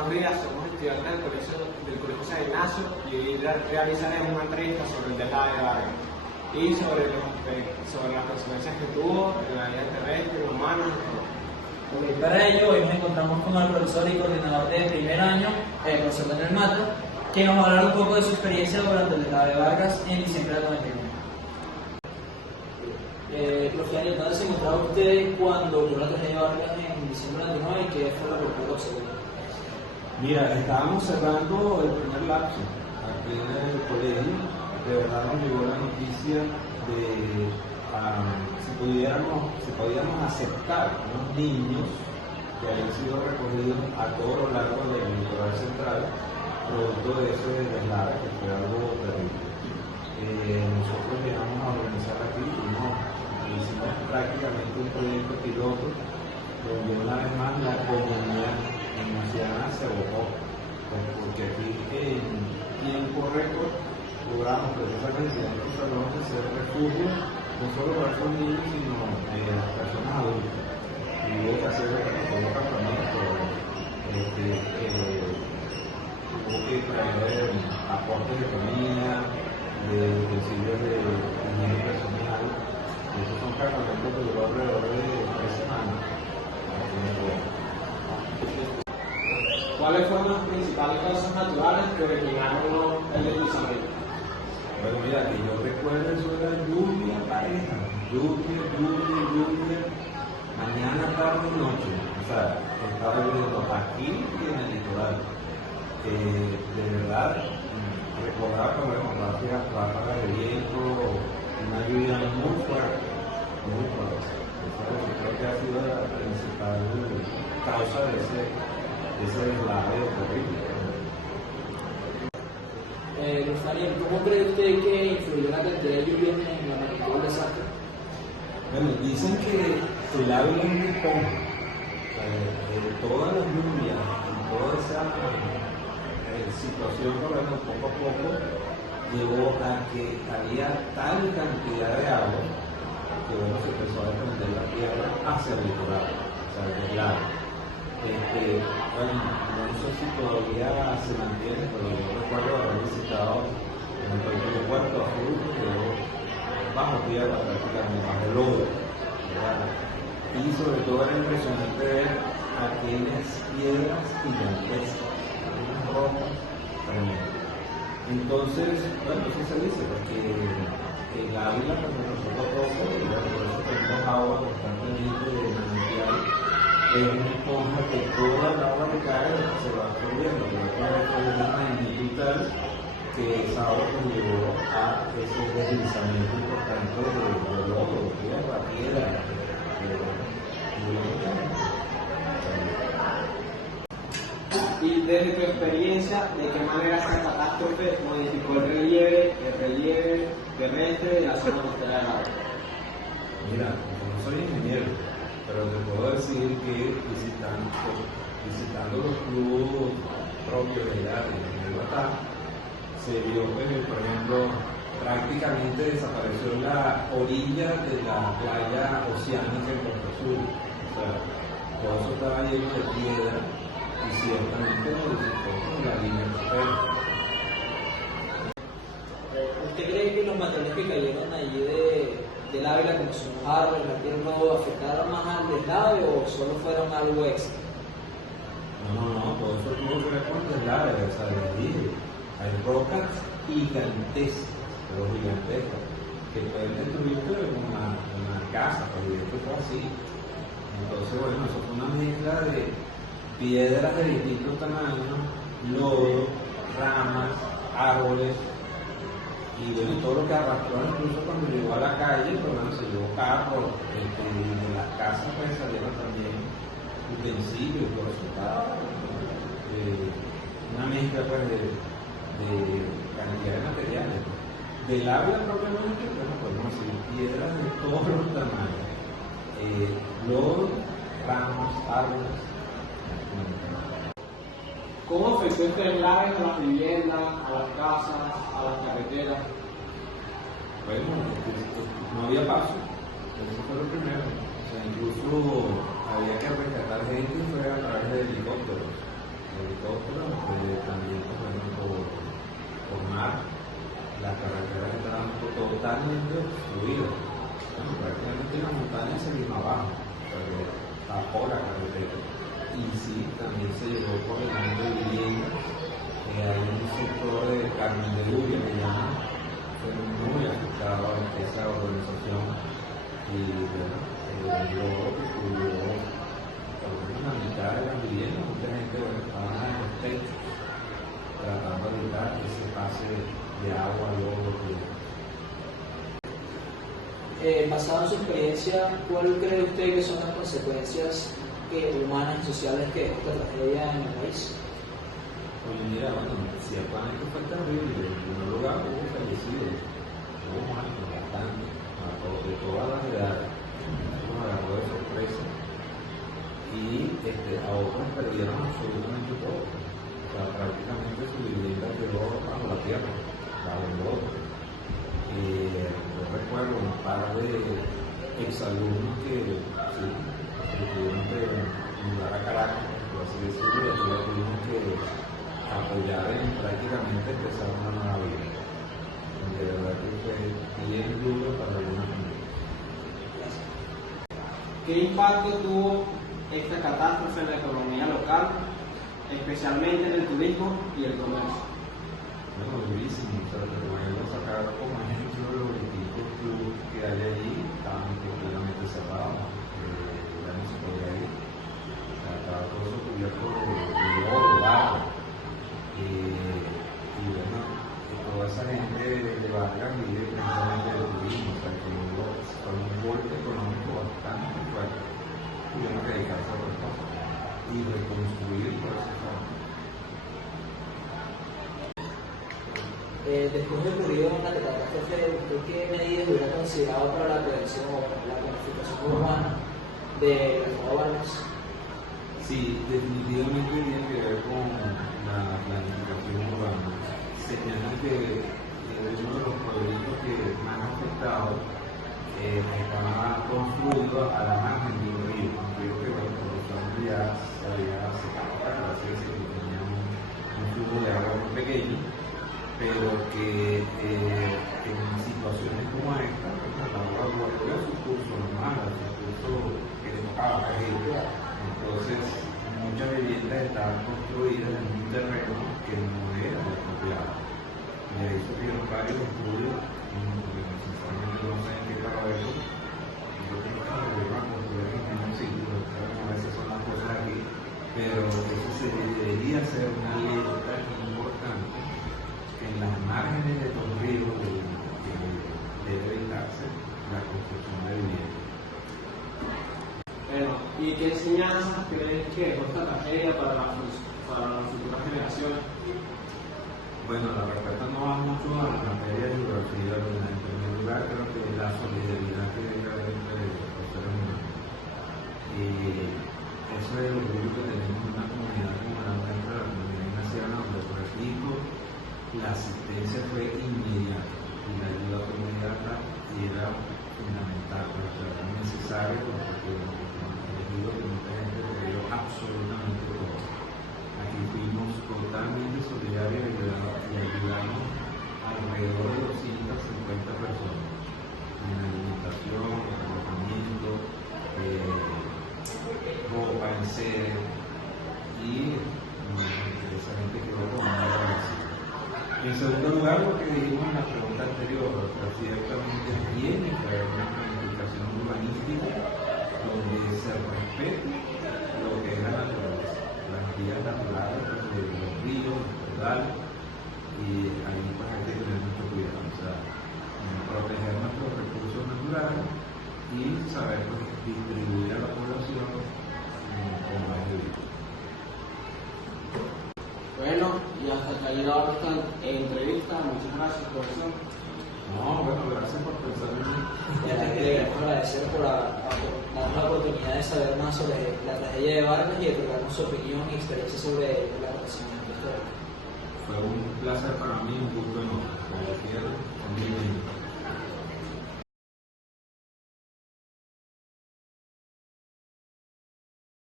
buenos días, somos estudiantes del Colegio San Ignacio y hoy realizaremos una entrevista sobre el deslave de Vargas y sobre las consecuencias que tuvo en la vida terrestre, humana y todo. Para ello, hoy nos encontramos con el profesor y coordinador de primer año, el profesor Daniel Mato, que nos va a hablar un poco de su experiencia durante el deslave de Vargas en diciembre del 91. Profe Daniel, ¿dónde se encontraba usted cuando ocurrió la tragedia de Vargas en diciembre del 99 y qué fue lo que ocurrió? Mira, estábamos cerrando el primer lapso aquí en el colegio. De verdad nos llegó la noticia de si podíamos aceptar unos niños que habían sido recogidos a todo lo largo del litoral central, producto de eso del deslave, que fue algo terrible. Nosotros llegamos a organizar aquí y hicimos prácticamente un proyecto piloto donde una vez más la comunidad emocionada se abocó, porque aquí en tiempo récord logramos precisamente en estos salones ser refugio no solo para esos niños sino las personas adultas. Y hubo que hacer todo campamento, hubo que traer aportes de comida, de utensilios de higiene personal. Esos son campamentos que duró alrededor de 3 semanas. ¿Cuáles fueron las principales causas naturales que originaron el deslizamiento? Bueno, mira, que yo recuerdo eso era lluvia pareja, lluvia, mañana, tarde y noche. O sea, estaba lloviendo aquí y en el litoral. De verdad, recordaba que bueno, gracias a ráfagas de viento, una lluvia muy fuerte, muy fuerte. Eso creo que ha sido la principal causa de ese deslave terrible. Daniel, ¿cómo cree usted que influyó la cantidad de lluvias en la magnitud del desastre? Bueno, dicen que el ave es una esponja. Todas las lluvias y toda esa situación, por ejemplo, poco a poco, llevó a que había tal cantidad de agua que bueno, se empezó a desprender la tierra hacia el litoral, o sea, del lado. Bueno, no sé si todavía se mantiene, pero yo recuerdo haber visitado en el pequeño puerto azul que quedó bajo tierra prácticamente, bajo lodo, ¿verdad? Y sobre todo era impresionante ver aquellas piedras gigantescas, unas rocas tremendas. Entonces, bueno, eso se dice, porque el Ávila cuando nosotros roca, y bueno, por eso tenemos agua constantemente de manantial, es una esponja que toda el agua que cae se va absorbiendo, pero es una magnitud tal que esa agua nos llevó a ese deslizamiento importante de lodo, de tierra, piedra. Y desde tu experiencia, ¿de qué manera esta catástrofe modificó el relieve terrestre de la zona costera de Vargas? Mira, yo no soy ingeniero, pero te puedo decir que visitando los clubes propios de allá de Batá, se vio que, por ejemplo, prácticamente desapareció la orilla de la playa oceánica en Puerto Sur. O sea, todo eso estaba lleno de piedra y ciertamente modificó la línea costera. ¿Usted cree que los materiales que cayeron allí del Ávila, como son los árboles, la tierra, no afectaron más al deslave o solo fueron algo extra? No, todo eso tuvo que ver con el deslave, o sea, les dije, hay rocas gigantescas, pero gigantescas, que pueden destruir una casa, porque esto fue así. Entonces, bueno, eso fue una mezcla de piedras de distintos tamaños, lodo, ramas, árboles, y bueno, todo lo que arrastró incluso cuando llegó a la calle, pues bueno, se llevó carros, de las casas pues salieron también utensilios, todo eso, una mezcla pues de cantidad de materiales. Del Ávila propiamente, bueno, podemos decir piedras de todos los tamaños, lodo, ramos, árboles. ¿Cómo afectó este deslave a las viviendas, a las casas, a las carreteras? Bueno, no había paso, eso fue lo primero. O sea, incluso había que rescatar gente y fue a través de helicópteros. completamente obstruida. Bueno, prácticamente la montaña se vino abajo, pero tapó la carretera. Y sí, también se llevó por delante de viviendas. Hay un sector de Carmen de Lluvia que llaman, fue muy afectado a esa organización. Y bueno, logró que cubrió por lo menos la mitad de las viviendas. Mucha gente estaba en los techos tratando de evitar ese pase de agua luego Basado en su experiencia, ¿cuál cree usted que son las consecuencias humanas y sociales que esta tragedia en el país? Oye, mira, bueno, ciertamente fue terrible. En primer lugar hubo fallecidos, hubo muertos bastante, de todas las edades. Eso nos agarró de sorpresa. Y a otros perdieron absolutamente todo. O sea, prácticamente su vivienda quedó bajo la tierra, bajo el lodo. Yo recuerdo un par de exalumnos que sí, se tuvieron que mudar a Caracas, por así decirlo, y aquí tuvimos que apoyar en prácticamente empezar una nueva vida. De verdad que fue bien duro para algunas familias. ¿Qué impacto tuvo esta catástrofe en la economía local, especialmente en el turismo y el comercio? Bueno, durísimo, o sea, te voy a sacar como ejemplo los distintos clubes que hay allí, estaban completamente cerrados, ya no se podía ir, o sea, estaba todo eso cubierto de lodo, barro, y bueno, toda esa gente de Vargas vive precisamente del turismo, o sea, que fue un golpe económico bastante fuerte, tuvieron que dedicarse a otra cosa y reconstruir por esa forma. Después de ocurrido una catástrofe, ¿usted qué medidas hubiera considerado para la prevención o para la planificación urbana de las Vargas? Sí, definitivamente tiene que ver con la planificación urbana. Señalan que uno de los proyectos que más afectados estaba construido a la margen de un río. Un río que, bueno, por los años ya se había secado, para así decirlo, tenía un flujo de agua muy pequeño, pero que en situaciones como esta, la agua volvió a su curso normal, a su curso que le tocaba caer. Entonces, muchas viviendas estaban construidas en un terreno que no era apropiado. Y ahí surgieron varios estudios, porque sinceramente no sé en qué estaba eso. Yo creo que lo iban a construir en un sitio, a veces son las cosas aquí, pero eso se debería ser una alerta importante en las márgenes de los ríos debe evitarse la construcción de viviendas. Bueno, ¿y qué enseñanzas crees que dejó esta tragedia para las futuras generaciones? Bueno, la respuesta no va mucho a la materia de geografía. En primer lugar, creo que la solidaridad que debe haber entre los seres humanos. Y eso es lo que tenemos en una comunidad como la nuestra, la comunidad nacional, donde por ejemplo la asistencia fue inmediata y la ayuda fue inmediata y era fundamental, pero era necesario porque el que mucha gente perdió absolutamente todo. Aquí fuimos totalmente solidarios y ayudamos alrededor de 250 personas en alimentación, en alojamiento, ropa, en sede y esa gente quedó con una relación. En segundo lugar, lo que dijimos en la pregunta anterior, ciertamente tiene que haber una planificación urbanística donde se respete lo que es la naturaleza, las vías naturales de los ríos, los caudales, y ahí pues hay que tener mucho cuidado, o sea, proteger nuestros recursos naturales y saber pues, distribuir a la población con más ayuda. Bueno, y hasta acá ha llegado esta entrevista. Muchas gracias, profesor. No, bueno, gracias por pensar en mí. Le queremos agradecer por darnos la oportunidad de saber más sobre la tragedia de Vargas y de otorgarnos su opinión y experiencia sobre el acontecimiento histórico. Fue un placer para mí, un gusto enorme. Como quiero,